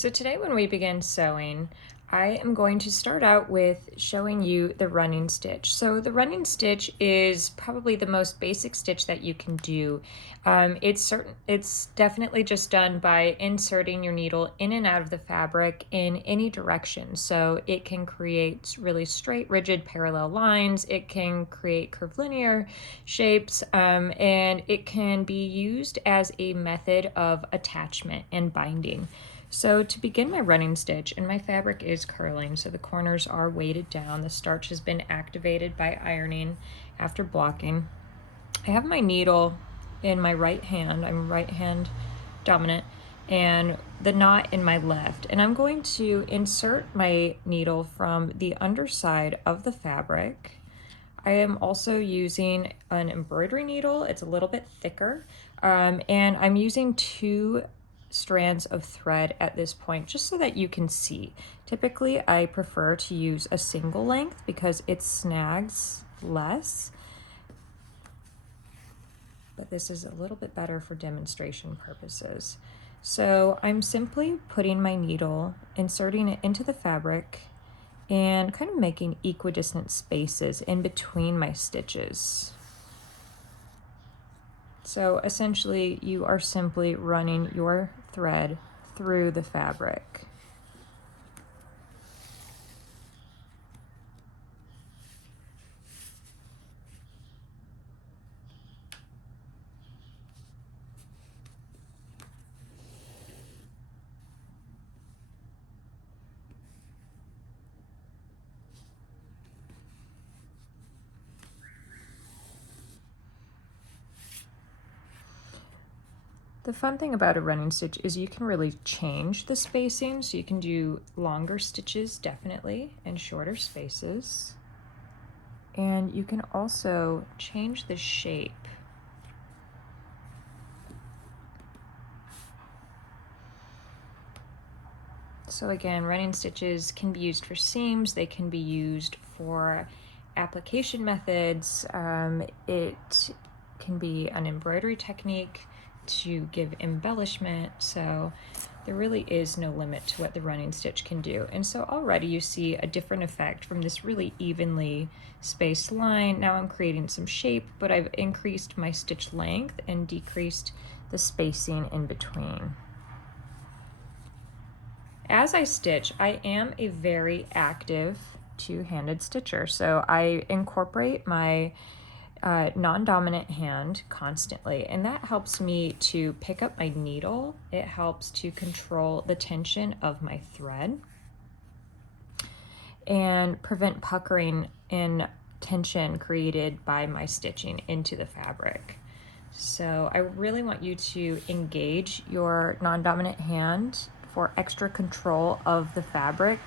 So today when we begin sewing, I am going to start out with showing you the running stitch. So the running stitch is probably the most basic stitch that you can do. It's definitely just done by inserting your needle in and out of the fabric in any direction. So it can create really straight, rigid, parallel lines. It can create curvilinear shapes, and it can be used as a method of attachment and binding. So to begin my running stitch, and my fabric is curling, so the corners are weighted down. The starch has been activated by ironing after blocking. I have my needle in my right hand. I'm right hand dominant, and the knot in my left. And I'm going to insert my needle from the underside of the fabric. I am also using an embroidery needle. It's a little bit thicker, and I'm using two strands of thread at this point just so that you can see. Typically, I prefer to use a single length because it snags less, but this is a little bit better for demonstration purposes. So I'm simply putting my needle, inserting it into the fabric, and kind of making equidistant spaces in between my stitches. So essentially, you are simply running your thread through the fabric. The fun thing about a running stitch is you can really change the spacing, so you can do longer stitches definitely and shorter spaces. And you can also change the shape. So again, running stitches can be used for seams, they can be used for application methods. It can be an embroidery technique to give embellishment, so there really is no limit to what the running stitch can do. And so already you see a different effect from this really evenly spaced line. Now I'm creating some shape, but I've increased my stitch length and decreased the spacing in between. As I stitch, I am a very active two-handed stitcher, so I incorporate my non-dominant hand constantly, and that helps me to pick up my needle. It helps to control the tension of my thread and prevent puckering and tension created by my stitching into the fabric. So I really want you to engage your non-dominant hand for extra control of the fabric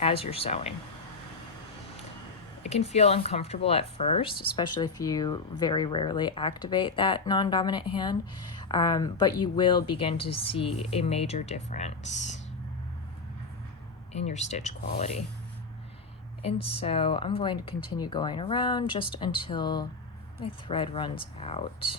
as you're sewing. It can feel uncomfortable at first, especially if you very rarely activate that non-dominant hand, but you will begin to see a major difference in your stitch quality. And so I'm going to continue going around just until my thread runs out.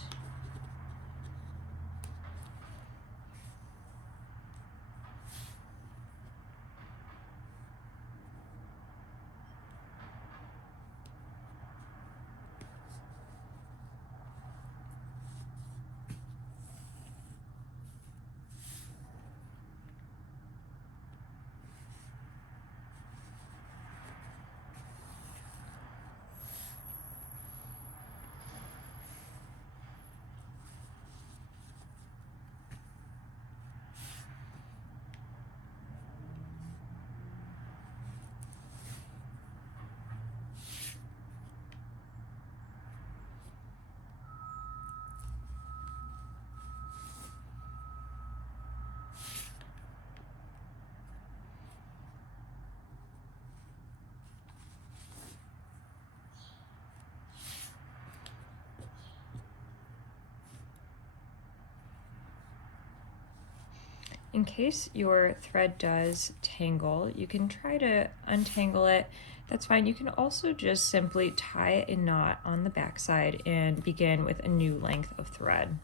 In case your thread does tangle, you can try to untangle it. That's fine. You can also just simply tie a knot on the back side and begin with a new length of thread.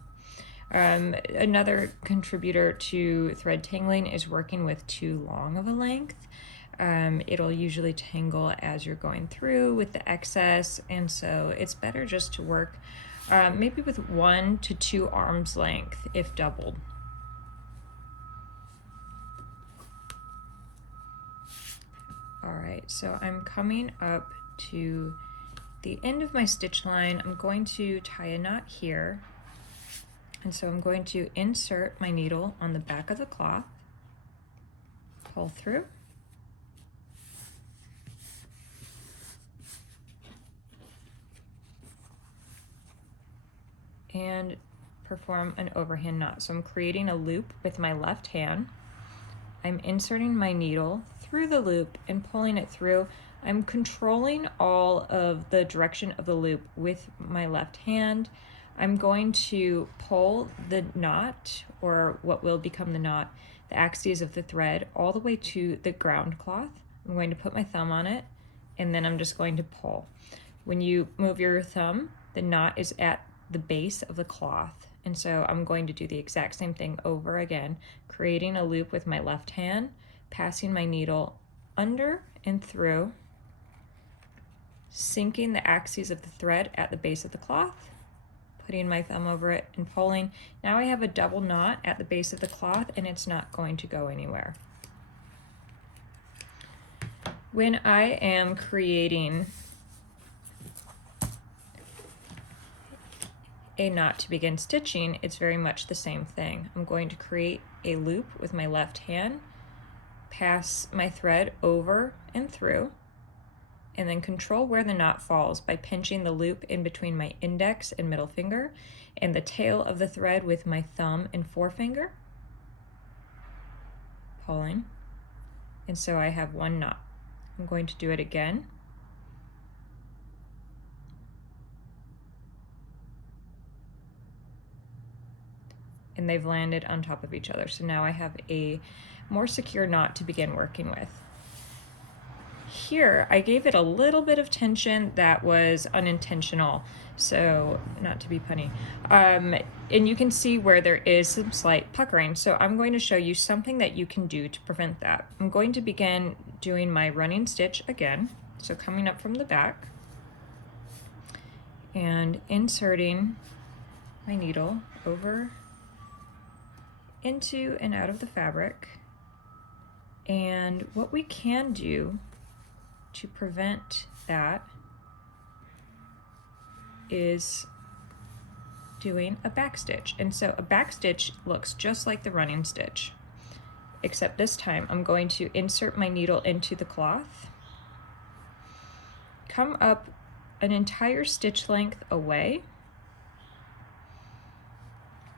Another contributor to thread tangling is working with too long of a length. It'll usually tangle as you're going through with the excess, and so it's better just to work maybe with 1 to 2 arms length if doubled. All right, so I'm coming up to the end of my stitch line. I'm going to tie a knot here, and so I'm going to insert my needle on the back of the cloth, pull through, and perform an overhand knot. So I'm creating a loop with my left hand. I'm inserting my needle through the loop and pulling it through. I'm controlling all of the direction of the loop with my left hand. I'm going to pull the knot, or what will become the knot, the axes of the thread, all the way to the ground cloth. I'm going to put my thumb on it, and then I'm just going to pull. When you move your thumb, the knot is at the base of the cloth. And so I'm going to do the exact same thing over again, creating a loop with my left hand, passing my needle under and through, sinking the axes of the thread at the base of the cloth, putting my thumb over it and pulling. Now I have a double knot at the base of the cloth, and it's not going to go anywhere. When I am creating a knot to begin stitching, it's very much the same thing. I'm going to create a loop with my left hand, pass my thread over and through, and then control where the knot falls by pinching the loop in between my index and middle finger and the tail of the thread with my thumb and forefinger, pulling, and so I have one knot. I'm going to do it again. And they've landed on top of each other. So now I have a more secure knot to begin working with. Here, I gave it a little bit of tension that was unintentional, so not to be punny. And you can see where there is some slight puckering. So I'm going to show you something that you can do to prevent that. I'm going to begin doing my running stitch again. So coming up from the back and inserting my needle over into and out of the fabric. And what we can do to prevent that is doing a back stitch. And so a back stitch looks just like the running stitch, except this time I'm going to insert my needle into the cloth, come up an entire stitch length away.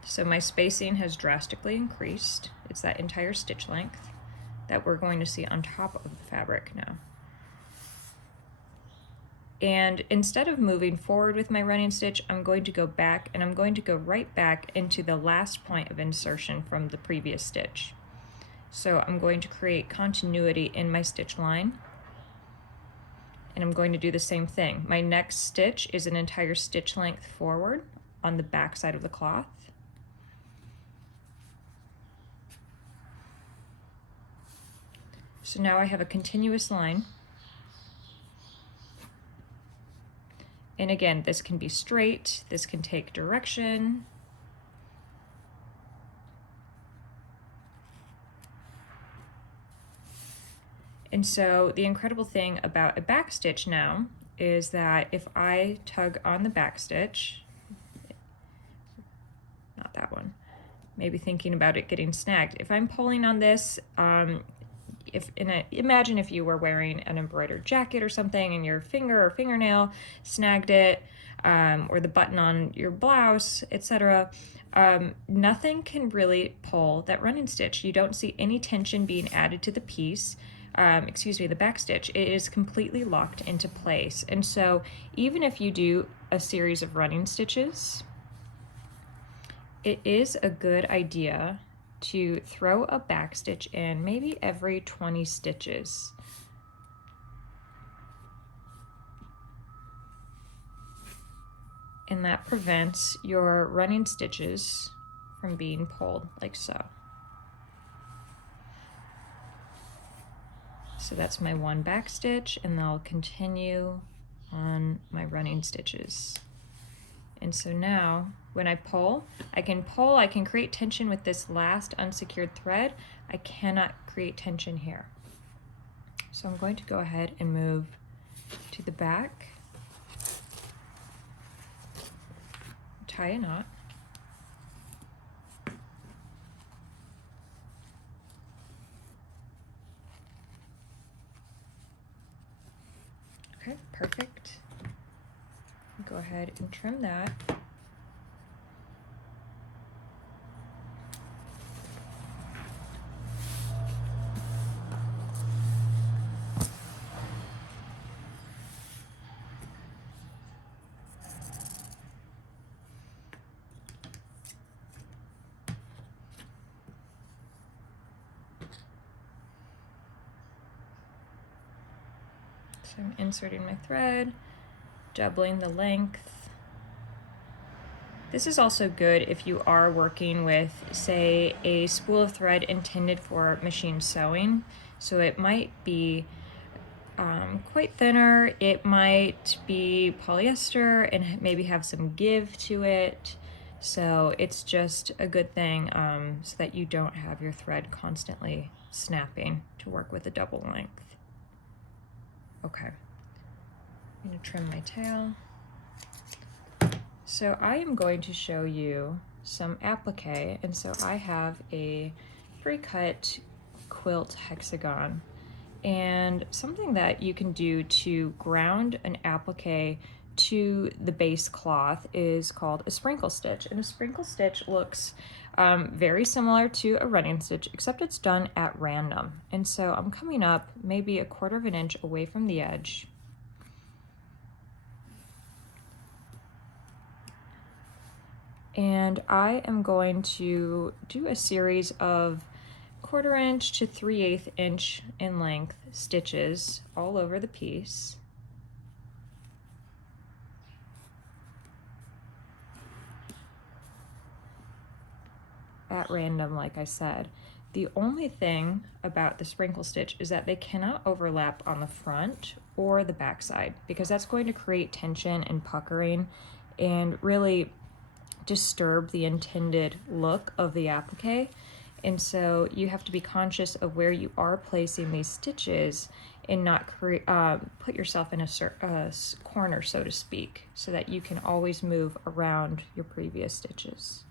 So my spacing has drastically increased. It's that entire stitch length that we're going to see on top of the fabric now. And instead of moving forward with my running stitch, I'm going to go back, and I'm going to go right back into the last point of insertion from the previous stitch. So I'm going to create continuity in my stitch line, and I'm going to do the same thing. My next stitch is an entire stitch length forward on the back side of the cloth. So now I have a continuous line. And again, this can be straight, this can take direction. And so the incredible thing about a back stitch now is that if I tug on the back stitch, not that one, maybe thinking about it getting snagged. If I'm pulling on this, imagine if you were wearing an embroidered jacket or something and your finger or fingernail snagged it, or the button on your blouse, etc. Nothing can really pull that running stitch. You don't see any tension being added to the piece. The back stitch. It is completely locked into place. And so even if you do a series of running stitches, it is a good idea to throw a back stitch in maybe every 20 stitches. And that prevents your running stitches from being pulled like so. So that's my one back stitch, and I'll continue on my running stitches. And so now when I can create tension with this last unsecured thread. I cannot create tension here. So I'm going to go ahead and move to the back, tie a knot. Okay, perfect. Go ahead and trim that. So I'm inserting my thread, doubling the length. This is also good if you are working with, say, a spool of thread intended for machine sewing. So it might be quite thinner, it might be polyester and maybe have some give to it. So it's just a good thing so that you don't have your thread constantly snapping to work with a double length. Okay, I'm going to trim my tail. So I am going to show you some applique, and so I have a pre-cut quilt hexagon. And something that you can do to ground an applique to the base cloth is called a sprinkle stitch. And a sprinkle stitch looks very similar to a running stitch, except it's done at random. And so I'm coming up maybe 1/4 of an inch away from the edge. And I am going to do a series of 1/4 inch to 3/8 inch in length stitches all over the piece. At random, like I said. The only thing about the sprinkle stitch is that they cannot overlap on the front or the back side, because that's going to create tension and puckering and really disturb the intended look of the applique. And so you have to be conscious of where you are placing these stitches and not put yourself in a corner, so to speak, so that you can always move around your previous stitches.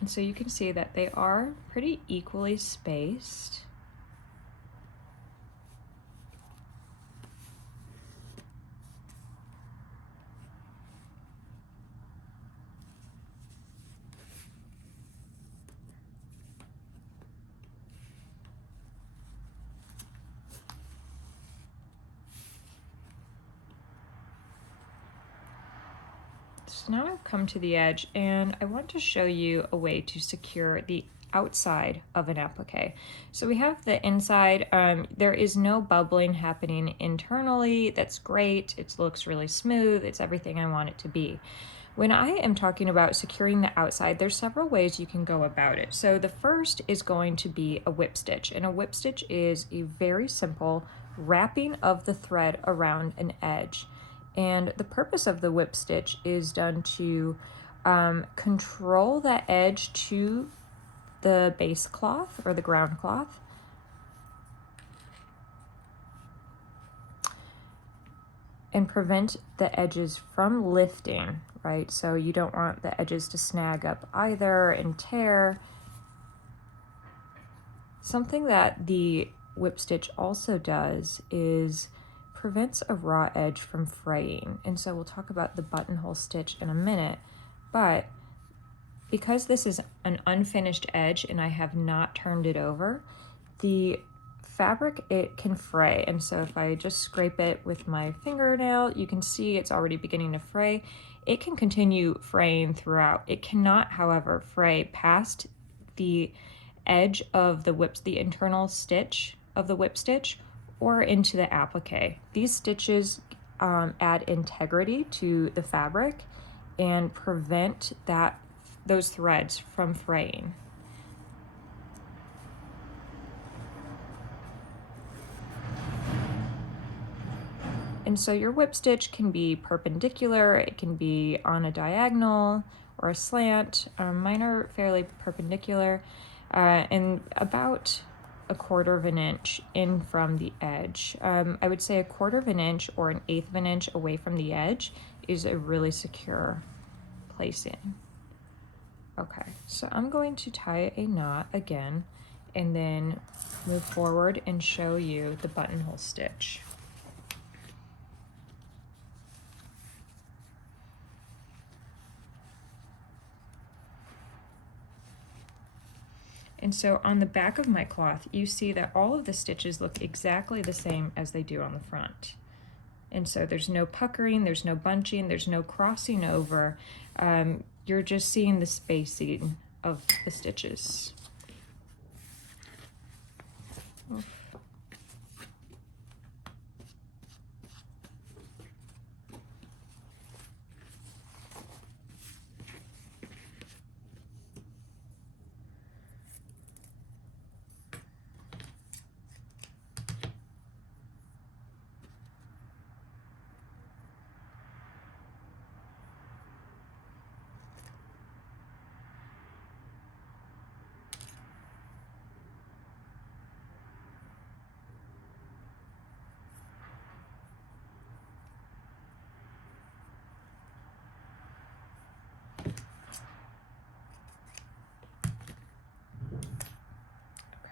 And so you can see that they are pretty equally spaced. So now I've come to the edge, and I want to show you a way to secure the outside of an applique. So we have the inside. There is no bubbling happening internally. That's great. It looks really smooth. It's everything I want it to be. When I am talking about securing the outside, there's several ways you can go about it. So the first is going to be a whip stitch, and a whip stitch is a very simple wrapping of the thread around an edge. And the purpose of the whip stitch is done to control that edge to the base cloth or the ground cloth. and prevent the edges from lifting, right? So you don't want the edges to snag up either and tear. Something that the whip stitch also does is prevents a raw edge from fraying. And so we'll talk about the buttonhole stitch in a minute, but because this is an unfinished edge and I have not turned it over, the fabric, it can fray. And so if I just scrape it with my fingernail, you can see it's already beginning to fray. It can continue fraying throughout. It cannot, however, fray past the edge of the internal stitch of the whip stitch or into the applique. These stitches add integrity to the fabric and prevent those threads from fraying. And so your whip stitch can be perpendicular, it can be on a diagonal or a slant. Mine are fairly perpendicular and about 1/4 of an inch in from the edge. I would say 1/4 of an inch or 1/8 of an inch away from the edge is a really secure placing. Okay, so I'm going to tie a knot again and then move forward and show you the buttonhole stitch. And so on the back of my cloth, you see that all of the stitches look exactly the same as they do on the front. And so there's no puckering, there's no bunching, there's no crossing over. You're just seeing the spacing of the stitches. Oof.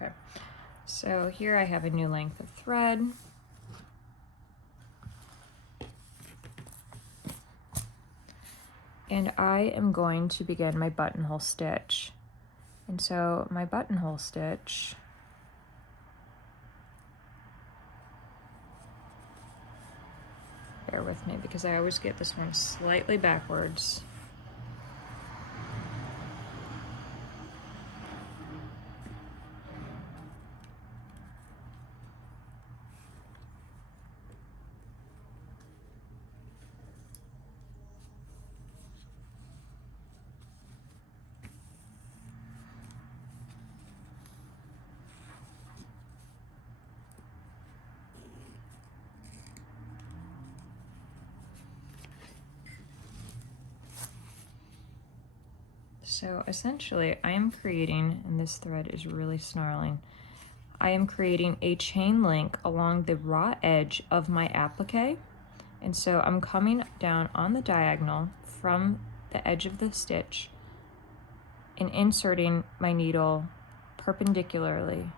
Okay, so here I have a new length of thread. And I am going to begin my buttonhole stitch. And so my buttonhole stitch bear with me because I always get this one slightly backwards. So essentially I am creating, and this thread is really snarling, I am creating a chain link along the raw edge of my applique. And so I'm coming down on the diagonal from the edge of the stitch and inserting my needle perpendicularly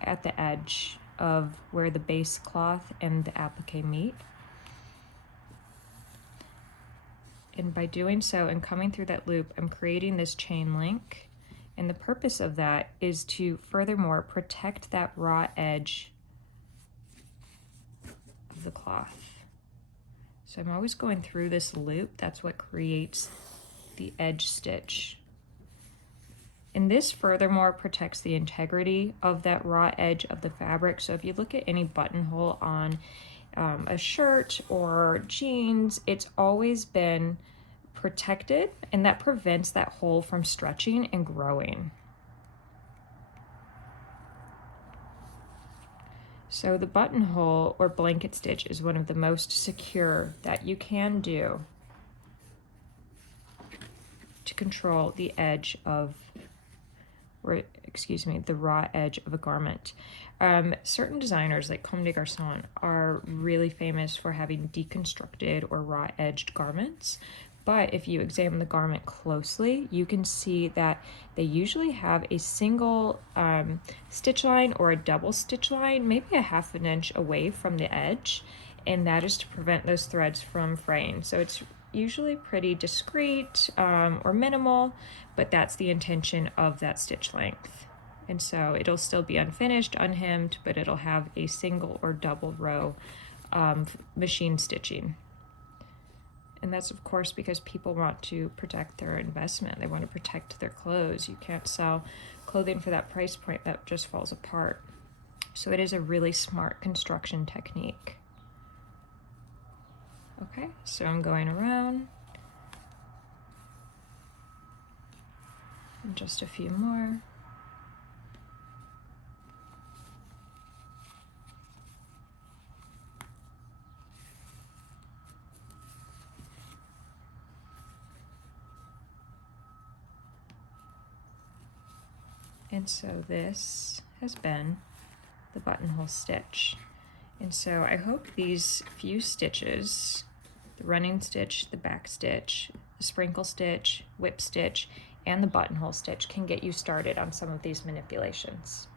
at the edge of where the base cloth and the applique meet. And by doing so and coming through that loop, I'm creating this chain link. And the purpose of that is to furthermore protect that raw edge of the cloth. So I'm always going through this loop. That's what creates the edge stitch. And this furthermore protects the integrity of that raw edge of the fabric. So if you look at any buttonhole on a shirt or jeans, it's always been protected, and that prevents that hole from stretching and growing. So the buttonhole or blanket stitch is one of the most secure that you can do to control the edge of, or the raw edge of a garment. Certain designers like Comme des Garçons are really famous for having deconstructed or raw edged garments. But if you examine the garment closely, you can see that they usually have a single stitch line or a double stitch line, maybe a half an inch away from the edge, and that is to prevent those threads from fraying. So it's usually pretty discreet or minimal, but that's the intention of that stitch length. And so it'll still be unfinished, unhemmed, but it'll have a single or double row machine stitching. And that's, of course, because people want to protect their investment. They want to protect their clothes. You can't sell clothing for that price point that just falls apart. So it is a really smart construction technique. Okay, so I'm going around. And just a few more. And so this has been the buttonhole stitch. And so I hope these few stitches, the running stitch, the back stitch, the sprinkle stitch, whip stitch, and the buttonhole stitch can get you started on some of these manipulations.